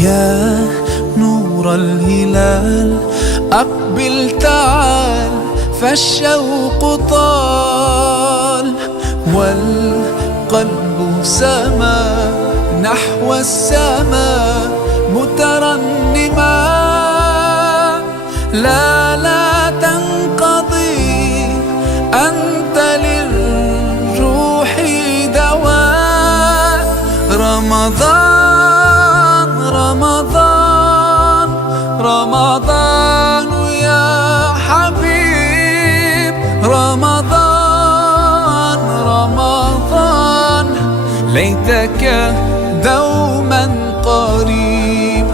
يا نور الهلال أقبل تعال، فالشوق طال والقلب سما نحو السماء مترنما. لا تنقضي، أنت للروح دواء. رمضان رمضان رمضان يا حبيب، رمضان رمضان ليتك دوما قريب.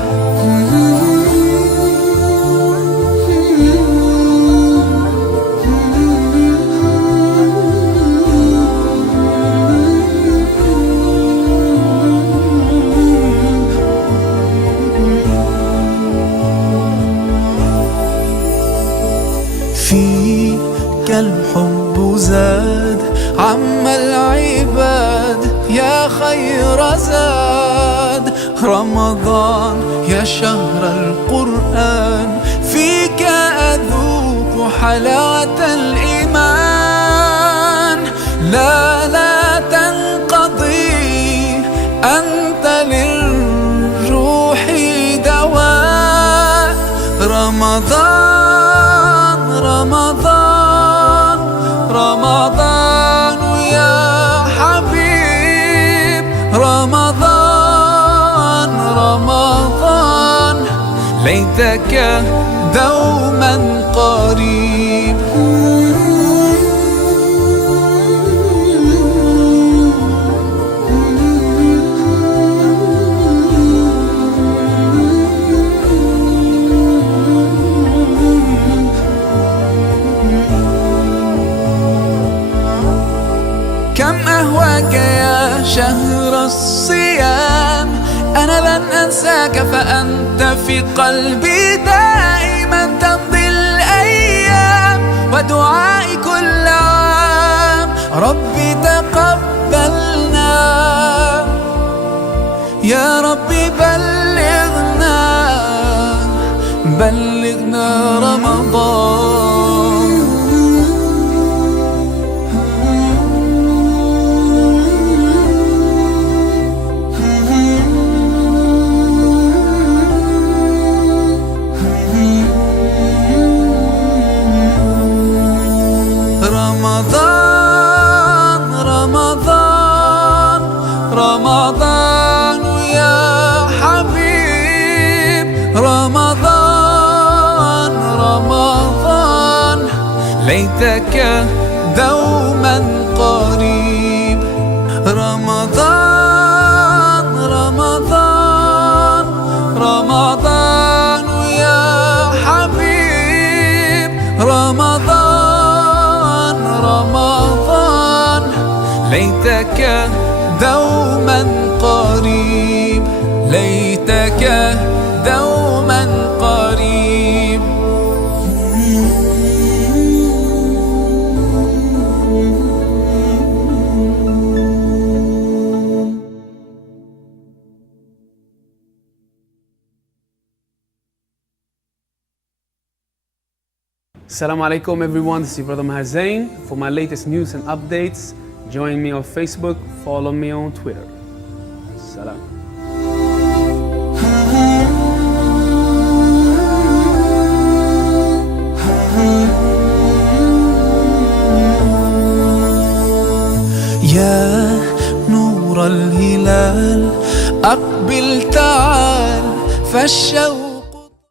فيك الحب زاد عم العباد، يا خير زاد. رمضان يا شهر القرآن، فيك أذوق حلاوة الإيمان. لا تنقضي، أنت للروح دواء. رمضان رمضان رمضان يا حبيب، رمضان رمضان ليتك دوما قريب. كم أهواك يا شهر الصيام، أنا لن أنساك فأنت في قلبي دائما. تمضي الأيام ودعائي كل عام، ربي تقبلنا يا ربي، بلغنا رمضان. رمضان رمضان رمضان يا حبيب، رمضان رمضان ليتك دوما قريب. رمضان رمضان رمضان يا حبيب، رمضان رمضان ليتك دوما قريب، ليتك دوما قريب. Assalamu alaikum everyone, this is your brother Maher Zain. For my latest news and updates, join me on Facebook, follow me on Twitter. Salam. يا نور الهلال أقبل تعال، فالشوق